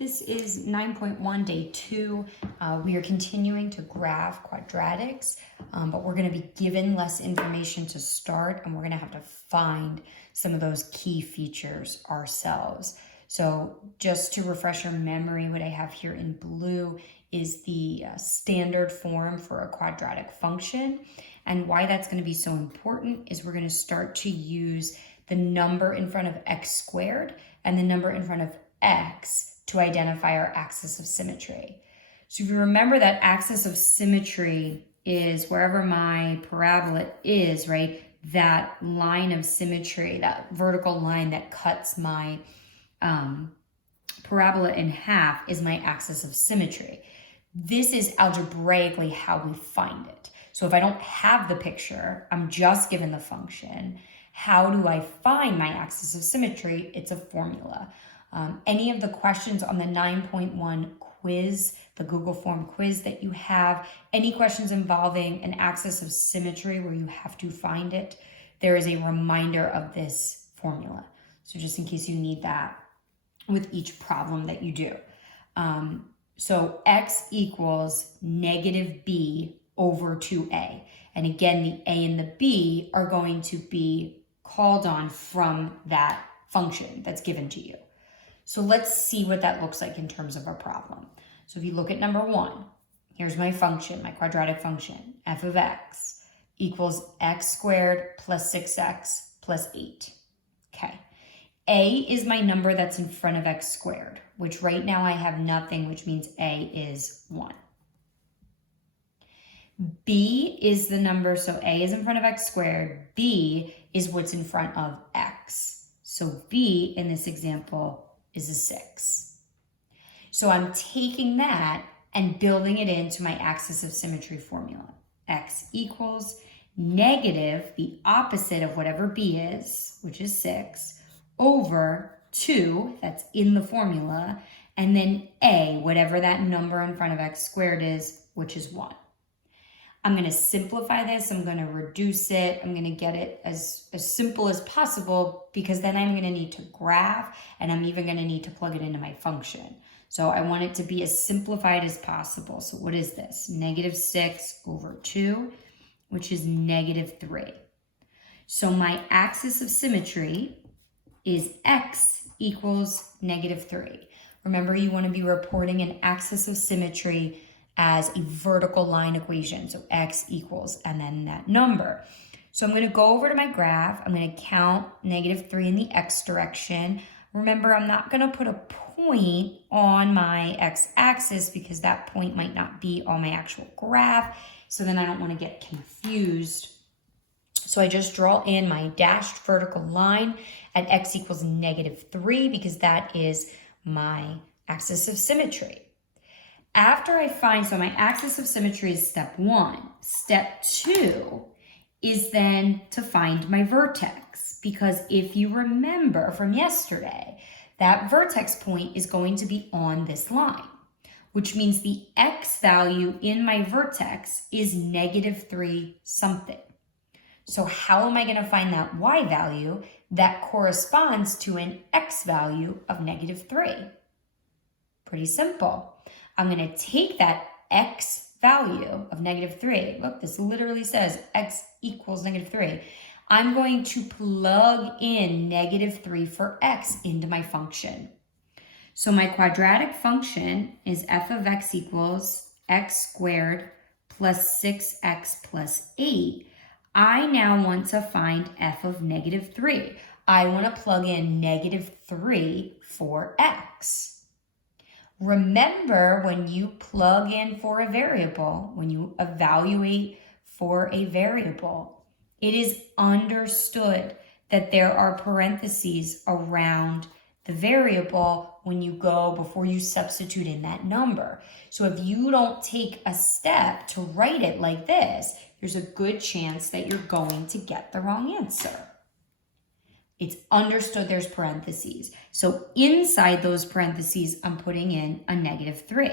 This is 9.1, day 2. We are continuing to graph quadratics, but we're going to be given less information to start, and we're going to have to find some of those key features ourselves. So just to refresh your memory, what I have here in blue is the standard form for a quadratic function. And why that's going to be so important is we're going to start to use the number in front of x squared and the number in front of x to identify our axis of symmetry. So if you remember, that axis of symmetry is wherever my parabola is, right? That line of symmetry, that vertical line that cuts my parabola in half, is my axis of symmetry. This is algebraically how we find it. So if I don't have the picture, I'm just given the function. How do I find my axis of symmetry? It's a formula. Any of the questions on the 9.1 quiz, the Google form quiz that you have, any questions involving an axis of symmetry where you have to find it, there is a reminder of this formula. So just in case you need that with each problem that you do. So x equals negative b over 2a. And again, the a and the b are going to be called on from that function that's given to you. So let's see what that looks like in terms of a problem. So if you look at number 1, here's my function, my quadratic function, f of x equals x squared plus 6x plus 8. Okay. A is my number that's in front of x squared, which right now I have nothing, which means a is 1. B is the number, so a is in front of x squared, b is what's in front of x. So b in this example is a 6. So I'm taking that and building it into my axis of symmetry formula. X equals negative the opposite of whatever b is, which is 6, over 2, that's in the formula, and then a, whatever that number in front of x squared is, which is 1. I'm going to simplify this. I'm going to reduce it. I'm going to get it as simple as possible, because then I'm going to need to graph, and I'm even going to need to plug it into my function. So I want it to be as simplified as possible. So what is this? Negative 6 over 2, which is negative 3. So my axis of symmetry is x equals negative 3. Remember, you want to be reporting an axis of symmetry as a vertical line equation. So x equals, and then that number. So I'm going to go over to my graph. I'm going to count negative 3 in the x direction. Remember, I'm not going to put a point on my x-axis because that point might not be on my actual graph. So then I don't want to get confused. So I just draw in my dashed vertical line at x equals negative 3 because that is my axis of symmetry. After I find, so my axis of symmetry is step 1. Step 2 is then to find my vertex, because if you remember from yesterday, that vertex point is going to be on this line, which means the x value in my vertex is negative 3 something. So how am I going to find that y value that corresponds to an x value of negative 3? Pretty simple. I'm going to take that x value of negative 3. Look, this literally says x equals negative 3. I'm going to plug in negative 3 for x into my function. So my quadratic function is f of x equals x squared plus 6x plus 8. I now want to find f of negative 3. I want to plug in negative 3 for x. Remember, when you plug in for a variable, when you evaluate for a variable, it is understood that there are parentheses around the variable when you go, before you substitute in that number. So if you don't take a step to write it like this, there's a good chance that you're going to get the wrong answer. It's understood there's parentheses. So inside those parentheses, I'm putting in a negative 3.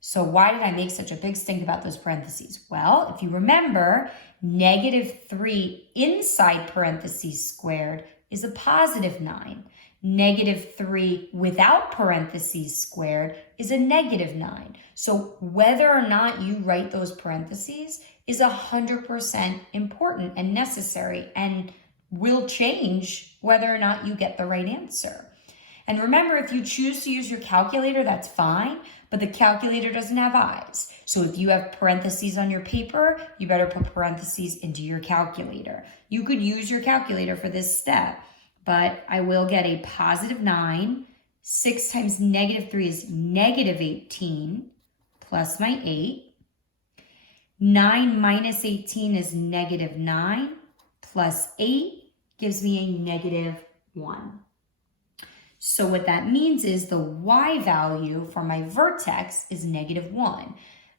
So why did I make such a big stink about those parentheses? Well, if you remember, negative 3 inside parentheses squared is a positive 9. -3 without parentheses squared is a -9. So whether or not you write those parentheses is 100% important and necessary and will change whether or not you get the right answer. And remember, if you choose to use your calculator, that's fine, but the calculator doesn't have eyes. So if you have parentheses on your paper, you better put parentheses into your calculator. You could use your calculator for this step, but I will get a +9. 6 times -3 is -18 plus my 8. 9 minus 18 is -9 plus 8 gives me a -1. So what that means is the y value for my vertex is -1.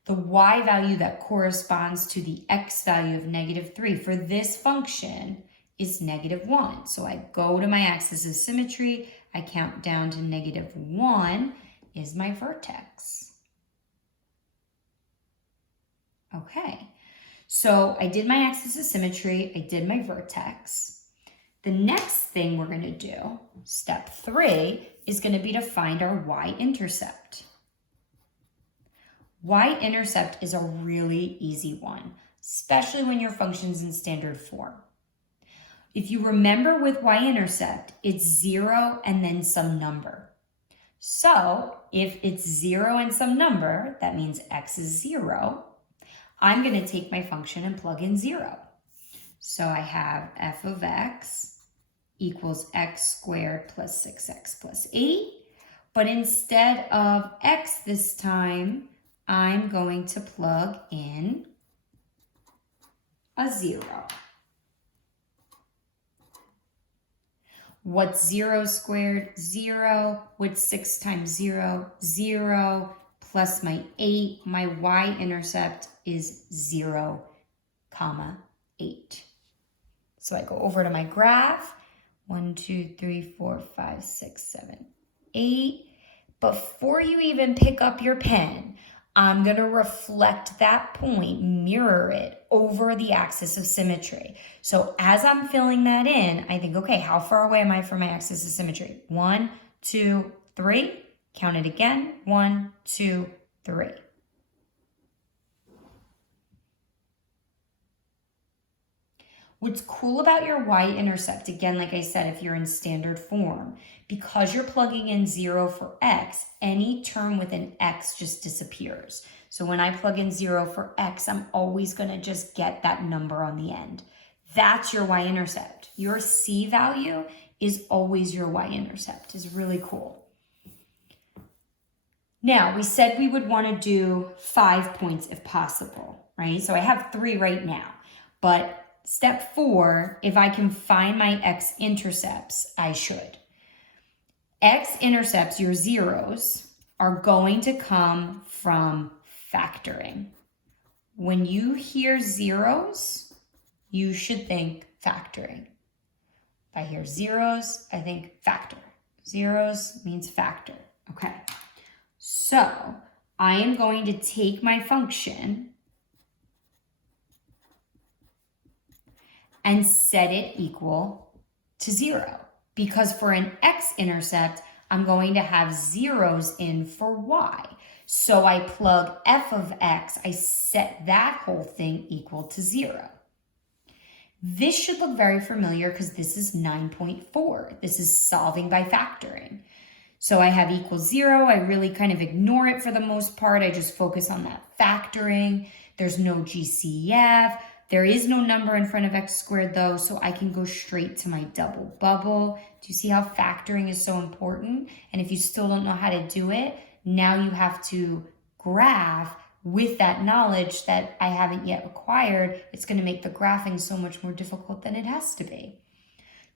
The y value that corresponds to the x value of -3 for this function is -1. So I go to my axis of symmetry, I count down to -1 is my vertex. Okay, so I did my axis of symmetry, I did my vertex. The next thing we're going to do, step 3, is going to be to find our y-intercept. Y-intercept is a really easy one, especially when your function's in standard form. If you remember with y-intercept, it's 0 and then some number. So if it's 0 and some number, that means x is 0. I'm going to take my function and plug in 0. So I have f of x equals x squared plus 6x plus 8. But instead of x this time, I'm going to plug in a 0. What's 0 squared? 0. What's 6 times 0? 0. Plus my 8. My y-intercept is 0, 8. So I go over to my graph. 1, 2, 3, 4, 5, 6, 7, 8. Before you even pick up your pen, I'm going to reflect that point, mirror it over the axis of symmetry. So as I'm filling that in, I think, okay, how far away am I from my axis of symmetry? 1, 2, 3. Count it again. 1, 2, 3. What's cool about your y-intercept, again, like I said, if you're in standard form, because you're plugging in 0 for x, any term with an x just disappears. So when I plug in 0 for x, I'm always going to just get that number on the end. That's your y-intercept. Your c value is always your y-intercept. It's really cool. Now, we said we would want to do 5 points if possible, right? So I have 3 right now, but step 4, if I can find my x-intercepts, I should. X-intercepts, your zeros, are going to come from factoring. When you hear zeros, you should think factoring. If I hear zeros, I think factor. Zeros means factor. Okay. So I am going to take my function and set it equal to 0. Because for an x-intercept, I'm going to have zeros in for y. So I plug f of x, I set that whole thing equal to 0. This should look very familiar because this is 9.4. This is solving by factoring. So I have equals 0. I really kind of ignore it for the most part. I just focus on that factoring. There's no GCF. There is no number in front of x squared though, so I can go straight to my double bubble. Do you see how factoring is so important? And if you still don't know how to do it, now you have to graph with that knowledge that I haven't yet acquired. It's going to make the graphing so much more difficult than it has to be.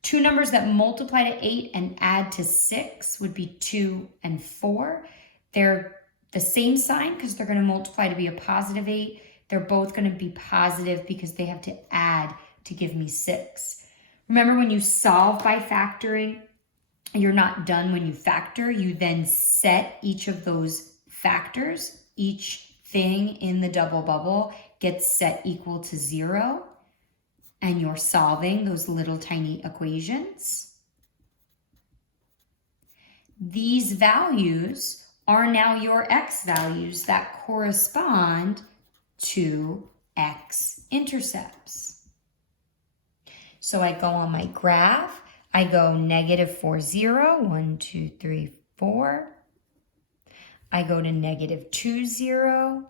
Two numbers that multiply to 8 and add to 6 would be 2 and 4. They're the same sign because they're going to multiply to be a positive 8. They're both going to be positive because they have to add to give me 6. Remember, when you solve by factoring, you're not done when you factor. You then set each of those factors. Each thing in the double bubble gets set equal to 0. And you're solving those little tiny equations. these values are now your x values that correspond to x-intercepts. So I go on my graph, I go -4, 0, 1, 2, 3, 4. I go to -2, 0.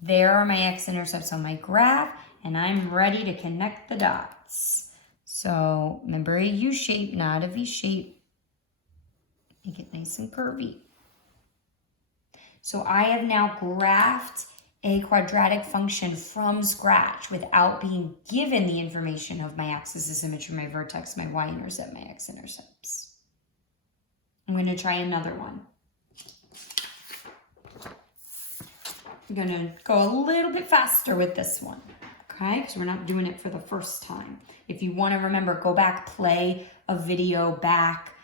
There are my x-intercepts on my graph, and I'm ready to connect the dots. So remember a U shape, not a V shape. Make it nice and curvy. So I have now graphed a quadratic function from scratch without being given the information of my axis of symmetry, my vertex, my y-intercept, my x-intercepts. I'm going to try another one. I'm going to go a little bit faster with this one, okay? Because we're not doing it for the first time. If you want to remember, go back, play a video back,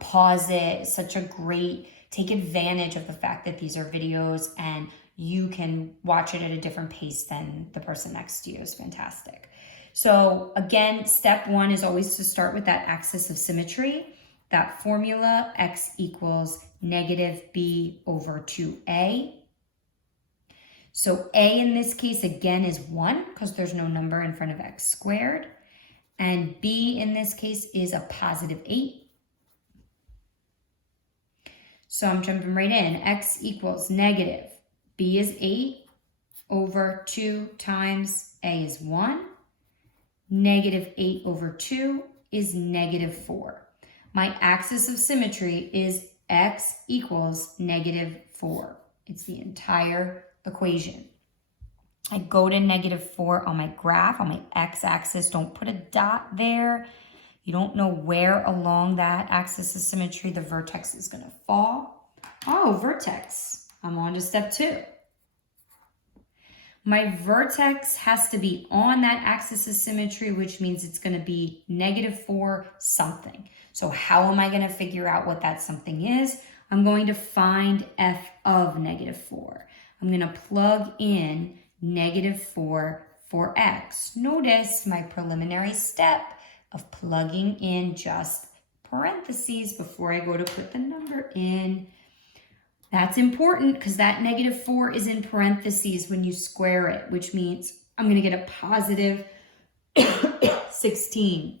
pause it. It's such a great, take advantage of the fact that these are videos and you can watch it at a different pace than the person next to you. Is fantastic. So again, step one is always to start with that axis of symmetry. That formula, x equals -b/2a. So a in this case, again, is 1 because there's no number in front of x squared. And b in this case is a +8. So I'm jumping right in. X equals negative. B is 8/2 times A is 1. -8/2 is -4. My axis of symmetry is x equals -4. It's the entire equation. I go to -4 on my graph, on my x-axis. Don't put a dot there. You don't know where along that axis of symmetry the vertex is going to fall. Oh, vertex. I'm on to step 2. My vertex has to be on that axis of symmetry, which means it's going to be -4 something. So how am I going to figure out what that something is? I'm going to find f of -4. I'm going to plug in -4 for x. Notice my preliminary step of plugging in just parentheses before I go to put the number in. That's important because that -4 is in parentheses when you square it, which means I'm going to get a +16.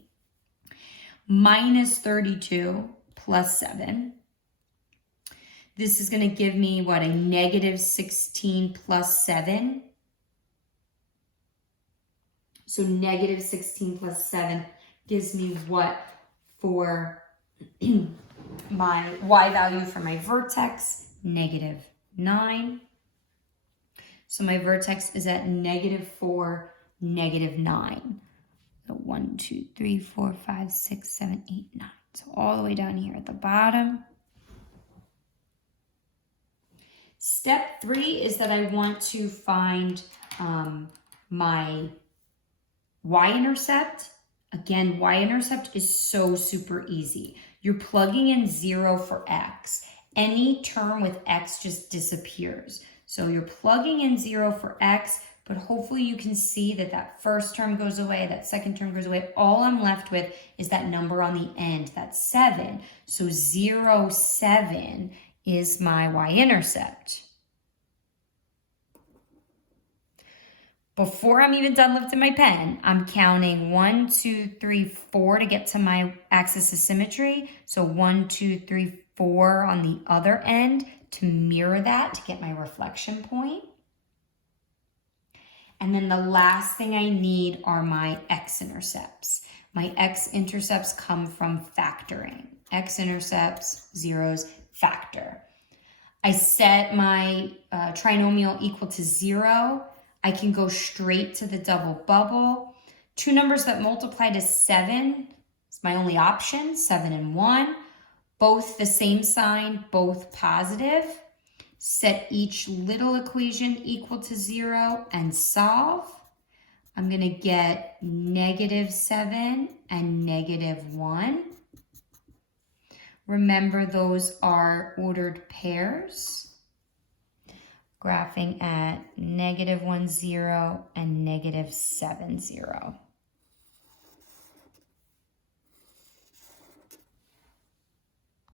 -32 plus 7. This is going to give me, what, a -16 plus 7. So -16 plus 7 gives me what for my y value for my vertex? -9. So my vertex is at -4, -9. So 1, 2, 3, 4, 5, 6, 7, 8, 9. So all the way down here at the bottom. Step 3 is that I want to find my y-intercept. Again, y-intercept is so super easy. You're plugging in 0 for x. Any term with x just disappears. So you're plugging in 0 for x, but hopefully you can see that that first term goes away, that second term goes away. All I'm left with is that number on the end, that's 7. So 0, 7 is my y-intercept. Before I'm even done lifting my pen, I'm counting 1, 2, 3, 4 to get to my axis of symmetry. So 1, 2, 3, 4 on the other end to mirror that to get my reflection point. And then the last thing I need are my x-intercepts. My x-intercepts come from factoring. X-intercepts, zeros, factor. I set my trinomial equal to 0. I can go straight to the double bubble. Two numbers that multiply to 7 is my only option, 7 and 1. Both the same sign, both positive. Set each little equation equal to 0 and solve. I'm going to get -7 and -1. Remember, those are ordered pairs. Graphing at -1, 0 and -7, 0.